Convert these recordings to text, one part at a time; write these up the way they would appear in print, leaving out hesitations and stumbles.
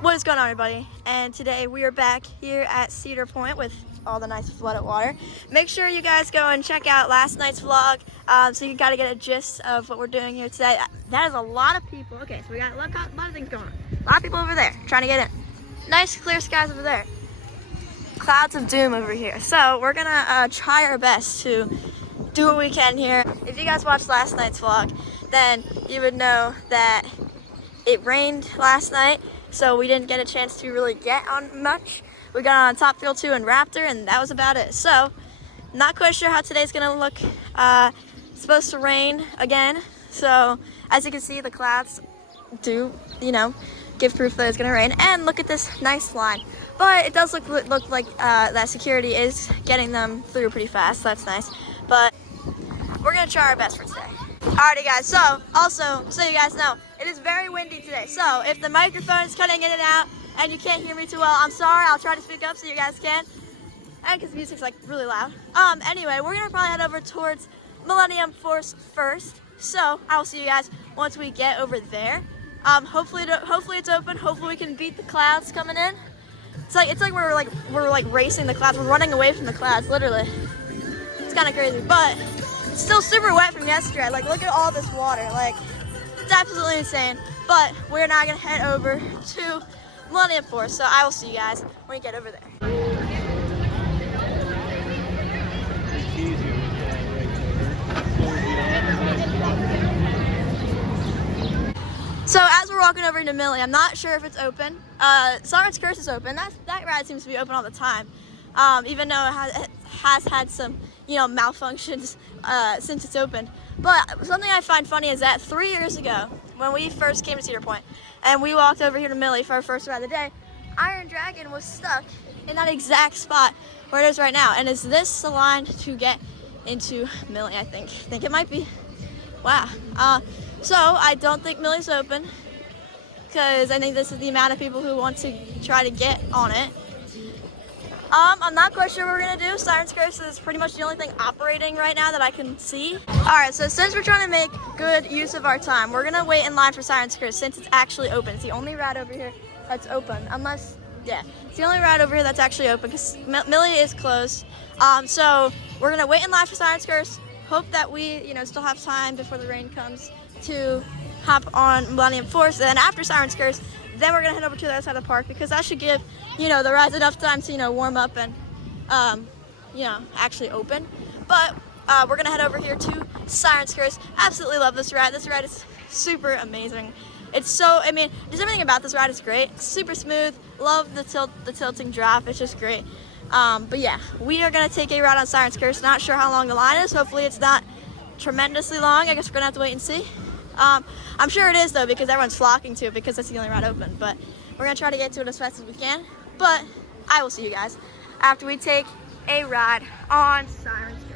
What is going on, everybody? And today we are back here at Cedar Point with all the nice flooded water. Make sure you guys go and check out last night's vlog, so you got to get a gist of what we're doing here today. That is a lot of people. Okay, so we got a lot of things going on. A lot of people over there trying to get in. Nice clear skies over there. Clouds of doom over here. So we're gonna try our best to do what we can here. If you guys watched last night's vlog, then you would know that it rained last night, so we didn't get a chance to really get on much. We got on Top Field 2 and Raptor, and that was about it. So, not quite sure how today's gonna look. It's supposed to rain again. So, as you can see, the clouds do, give proof that it's gonna rain. And look at this nice line. But it does look like that security is getting them through pretty fast. So that's nice. But we're gonna try our best for today. Alrighty guys, so also, so you guys know, it is very windy today. So if the microphone is cutting in and out and you can't hear me too well, I'm sorry. I'll try to speak up so you guys can. And because the music's like really loud. Anyway, we're gonna probably head over towards Millennium Force first. So I will see you guys once we get over there. Hopefully it's open. Hopefully we can beat the clouds coming in. It's like we're racing the clouds. We're running away from the clouds, literally. It's kind of crazy, but it's still super wet from yesterday. Like, look at all this water. Like, it's absolutely insane. But we're now gonna head over to Millennium Force. So I will see you guys when we get over there. So as we're walking over into Millie, I'm not sure if it's open. Siren's Curse is open. That ride seems to be open all the time, even though it has had some, malfunctions since it's opened. But something I find funny is that 3 years ago, when we first came to Cedar Point, and we walked over here to Millie for our first ride of the day, Iron Dragon was stuck in that exact spot where it is right now. And is this the line to get into Millie? I think it might be. Wow. So I don't think Millie's open, because I think this is the amount of people who want to try to get on it. I'm not quite sure what we're gonna do. Siren's Curse is pretty much the only thing operating right now that I can see. All right, so since we're trying to make good use of our time, we're gonna wait in line for Siren's Curse since it's actually open. It's the only ride over here that's open, it's the only ride over here that's actually open, because Millie is closed. So we're gonna wait in line for Siren's Curse. Hope that we, still have time before the rain comes to hop on Millennium Force. And then after Siren's Curse, then we're gonna head over to the other side of the park, because that should give, the rides enough time to, warm up and, actually open. But we're gonna head over here to Siren's Curse. Absolutely love this ride. This ride is super amazing. It's so, just everything about this ride is great. It's super smooth. Love the tilting drop. It's just great. But yeah, we are gonna take a ride on Siren's Curse. Not sure how long the line is. Hopefully it's not tremendously long. I guess we're gonna have to wait and see. I'm sure it is though, because everyone's flocking to it, because that's the only ride open. But we're gonna try to get to it as fast as we can. But I will see you guys after we take a ride on Siren's Curse.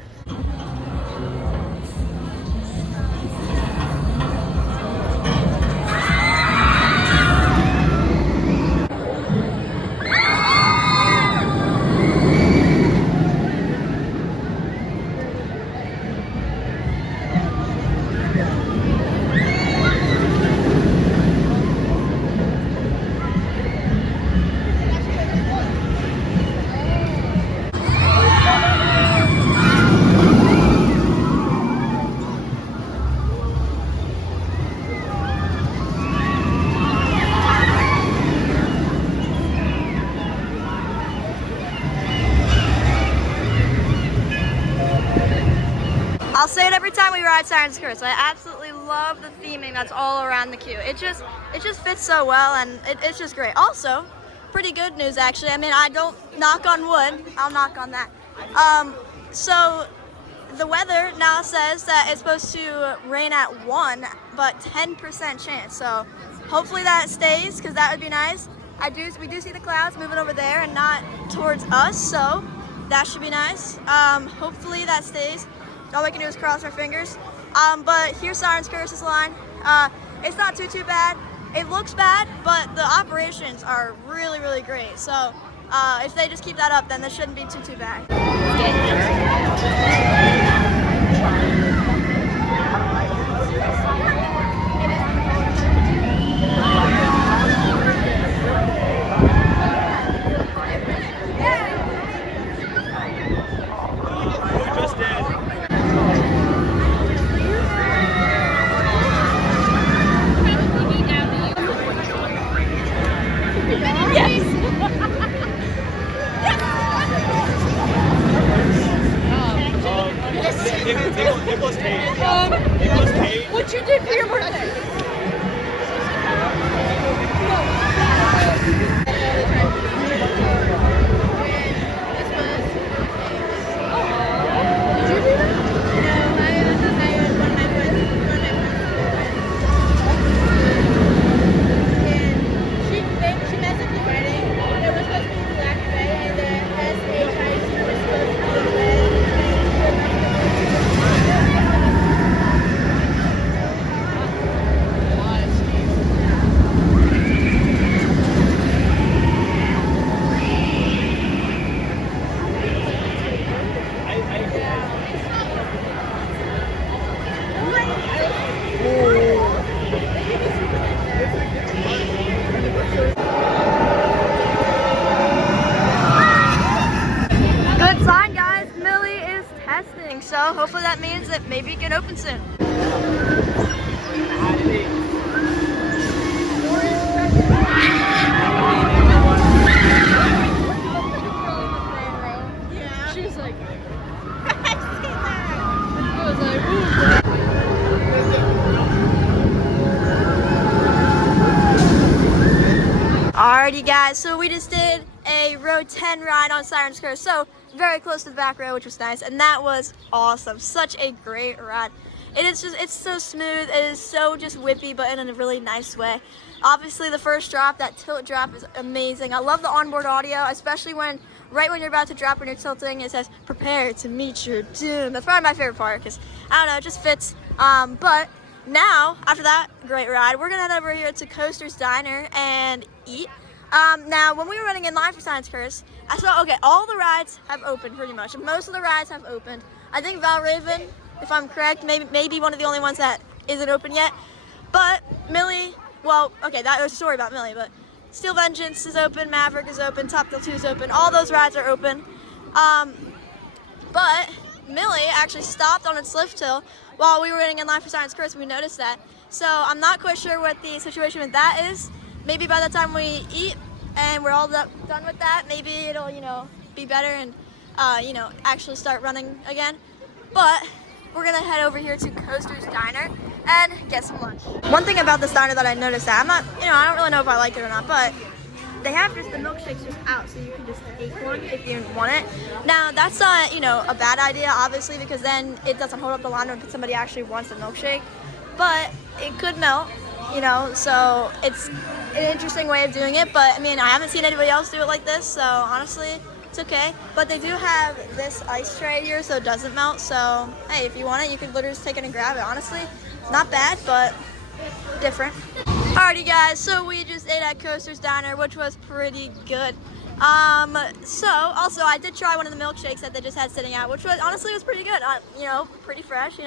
I'll say it every time we ride Siren's Curse. I absolutely love the theming that's all around the queue. It just fits so well, and it's just great. Also, pretty good news actually. I don't knock on wood. I'll knock on that. So the weather now says that it's supposed to rain at 1, but 10% chance. So hopefully that stays, because that would be nice. We do see the clouds moving over there and not towards us, so that should be nice. Hopefully that stays. All we can do is cross our fingers. But here's Siren's Curse's line. It's not too bad. It looks bad, but the operations are really, really great. So If they just keep that up, then this shouldn't be too bad. What you did for your birthday? Good sign, guys. Millie is testing, so hopefully that means that maybe it can open soon. Yeah. She was like, I see that. I was like, ooh. Alrighty, guys, so we just did a row 10 ride on Siren's Curse, so very close to the back row, which was nice, and that was awesome. Such a great ride. It's so smooth. It is so just whippy, but in a really nice way. Obviously, the first drop, that tilt drop, is amazing. I love the onboard audio, especially right when you're about to drop and you're tilting, it says, "Prepare to meet your doom." That's probably my favorite part, because, I don't know, it just fits. But now, after that great ride, we're gonna head over here to Coaster's Diner and eat. Now, when we were running in line for Siren's Curse, I saw, okay, all the rides have opened pretty much. Most of the rides have opened. I think Valraven, if I'm correct, maybe one of the only ones that isn't open yet. But Millie, well, okay, that was a story about Millie, but Steel Vengeance is open, Maverick is open, Top Thrill 2 is open. All those rides are open. But Millie actually stopped on its lift hill while we were waiting in line for Siren's Curse. We noticed that. So I'm not quite sure what the situation with that is. Maybe by the time we eat and we're all done with that, maybe it'll, be better and, actually start running again. But we're gonna head over here to Coaster's Diner and get some lunch. One thing about this diner that I noticed that I don't really know if I like it or not, but they have just the milkshakes just out, so you can just take one if you want it. Now, that's not, a bad idea, obviously, because then it doesn't hold up the line when somebody actually wants a milkshake. But it could melt, so it's an interesting way of doing it. But, I haven't seen anybody else do it like this, so honestly, it's okay. But they do have this ice tray here, so it doesn't melt. So, hey, if you want it, you can literally just take it and grab it. Honestly, not bad, but different. Alrighty, guys, so we just ate at Coaster's Diner, which was pretty good. So also I did try one of the milkshakes that they just had sitting out, which was honestly was pretty good. Pretty fresh,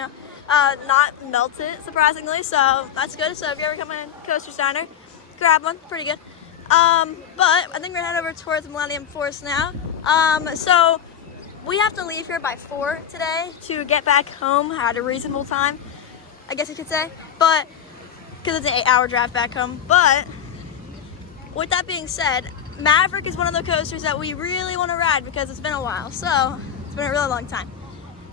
not melted, surprisingly, so that's good. So if you ever come in Coaster's Diner, grab one, pretty good. But I think we're gonna head over towards Millennium Force now. So we have to leave here by 4 today to get back home at a reasonable time, I guess you could say, but because it's an 8-hour drive back home. But with that being said, Maverick is one of the coasters that we really want to ride because it's been a while. So it's been a really long time.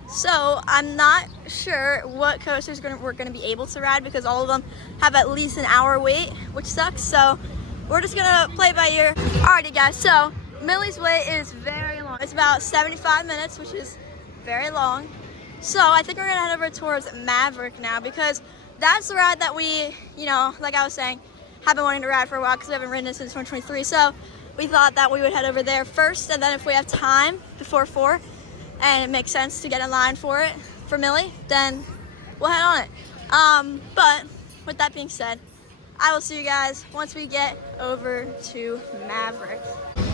So I'm not sure what coasters we're going to be able to ride because all of them have at least an hour wait, which sucks. So we're just going to play by ear. Alrighty, guys. So Millie's wait is very long. It's about 75 minutes, which is very long. So I think we're going to head over towards Maverick now because that's the ride that we, like I was saying, have been wanting to ride for a while because we haven't ridden it since 2023. So we thought that we would head over there first, and then if we have time before 4 and it makes sense to get in line for it for Millie, then we'll head on it. But with that being said, I will see you guys once we get over to Maverick.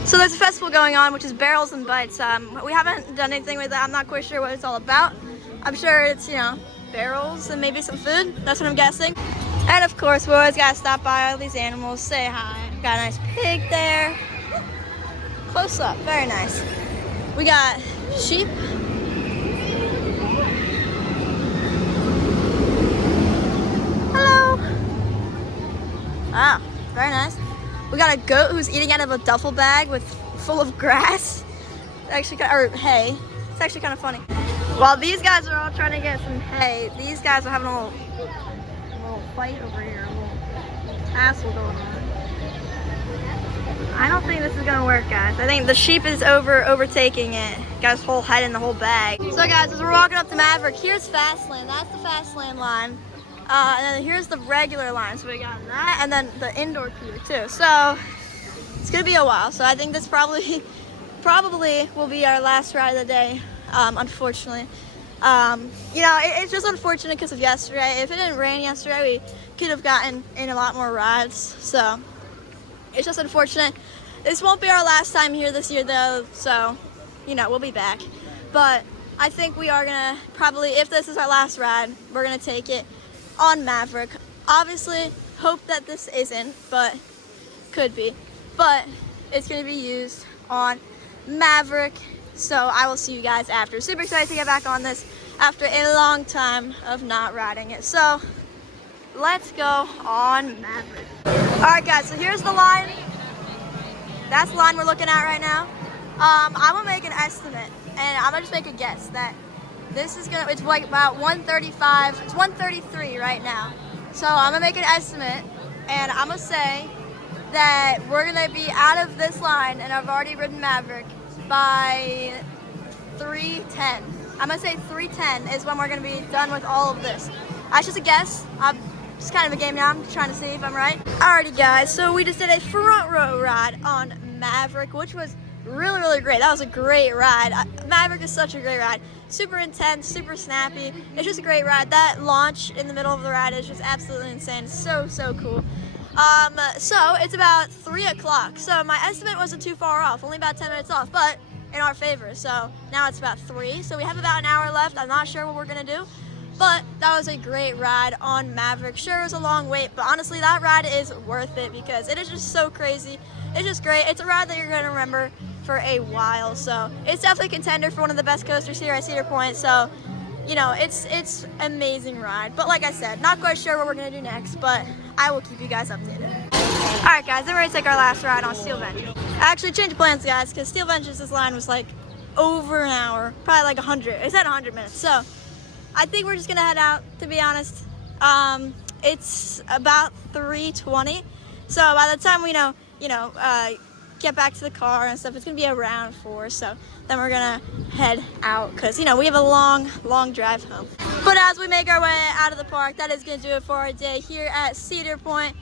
So there's a festival going on, which is Barrels and Bites. We haven't done anything with it. I'm not quite sure what it's all about. I'm sure it's, you know, barrels and maybe some food. That's what I'm guessing. And of course, we always gotta stop by all these animals, say hi. Got a nice pig there. Close up, very nice. We got sheep. Hello. Wow, very nice. We got a goat who's eating out of a duffel bag full of grass. Actually, or hay. It's actually kind of funny. While these guys are all trying to get some hay, these guys are having a little fight over here, a little hassle going on. I don't think this is gonna work, guys. I think the sheep is overtaking it. Got his whole head in the whole bag. So guys, as we're walking up to Maverick, here's Fastlane. That's the Fastlane line. And then here's the regular line. So we got that, and then the indoor queue too. So it's gonna be a while. So I think this probably will be our last ride of the day. Unfortunately, you know, it's just unfortunate because of yesterday. If it didn't rain yesterday, we could have gotten in a lot more rides. So it's just unfortunate. This won't be our last time here this year though, so, you know, we'll be back. But I think we are gonna probably, if this is our last ride, we're gonna take it on Maverick. Obviously, hope that this isn't, but could be. But it's gonna be used on Maverick, so I will see you guys after. Super excited to get back on this after a long time of not riding it. So let's go on Maverick. All right, guys, so here's the line. That's the line we're looking at right now. I'm gonna make an estimate, and I'm gonna just make a guess that this is gonna, it's like about 135, it's 133 right now. So I'm gonna make an estimate, and I'm gonna say that we're gonna be out of this line, and I've already ridden Maverick, by 3:10. I'm gonna say 3:10 is when we're gonna be done with all of this. That's just a guess. It's kind of a game now. I'm trying to see if I'm right. Alrighty guys, so we just did a front row ride on Maverick, which was really, really great. That was a great ride. Maverick is such a great ride. Super intense, super snappy. It's just a great ride. That launch in the middle of the ride is just absolutely insane. It's so, so cool. So it's about 3 o'clock. So my estimate wasn't too far off, only about 10 minutes off, but in our favor. So now it's about 3. So we have about an hour left. I'm not sure what we're gonna do. But that was a great ride on Maverick. Sure, it was a long wait, but honestly, that ride is worth it because it is just so crazy. It's just great. It's a ride that you're going to remember for a while. So it's definitely a contender for one of the best coasters here at Cedar Point. So, you know, it's an amazing ride. But like I said, not quite sure what we're going to do next, but I will keep you guys updated. All right, guys, then we're going to take our last ride on Steel Ventures. I actually changed plans, guys, because Steel Ventures, this line was like over an hour, probably like 100. It said 100 minutes. So I think we're just gonna head out, to be honest. It's about 3:20, so by the time we get back to the car and stuff, it's gonna be around 4. So then we're gonna head out because, you know, we have a long drive home. But as we make our way out of the park, that is gonna do it for our day here at Cedar Point.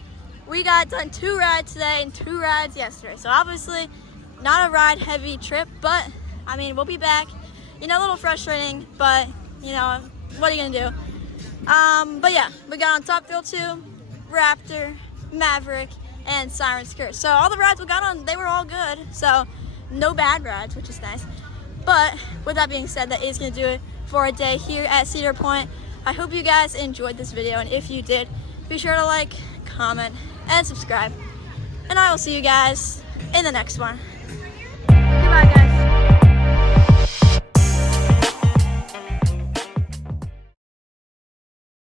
We got done 2 rides today and 2 rides yesterday, so obviously not a ride heavy trip, but I mean, we'll be back. You know, a little frustrating, but you know, what are you gonna do? But yeah, we got on Top Thrill 2, Raptor, Maverick, and Siren's Curse. So all the rides we got on, they were all good. So no bad rides, which is nice. But with that being said, that is gonna do it for a day here at Cedar Point. I hope you guys enjoyed this video, and if you did, be sure to like, comment, and subscribe. And I will see you guys in the next one. Goodbye, guys.